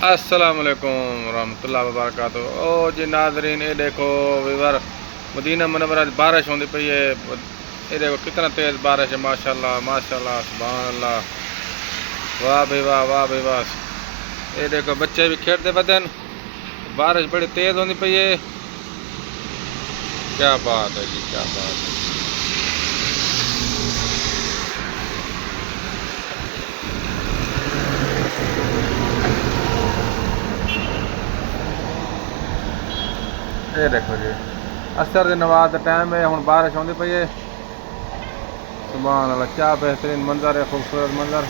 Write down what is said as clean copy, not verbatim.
अस्सलामुअलैकुम रहमतुल्लाहि व बरकातहू। ओ जी नाजरीन, ये देखो वीवर मदीना मुनव्वरा बारिश होती पई है। ये देखो कितना तेज़ बारिश है, माशाल्लाह माशाल्लाह सुभान अल्लाह। वाह भाई वाह, वाह भाई वाह। ये देखो बच्चे भी खेलते बदन, बारिश बड़ी तेज़ होती पई है। क्या बात है जी, क्या बात है। ये देखो जी, असर दी नमाज का टाइम है, हुण बारिश होती पई है। सुभान अल्लाह, क्या बेहतरीन मंजर है, खूबसूरत मंजर।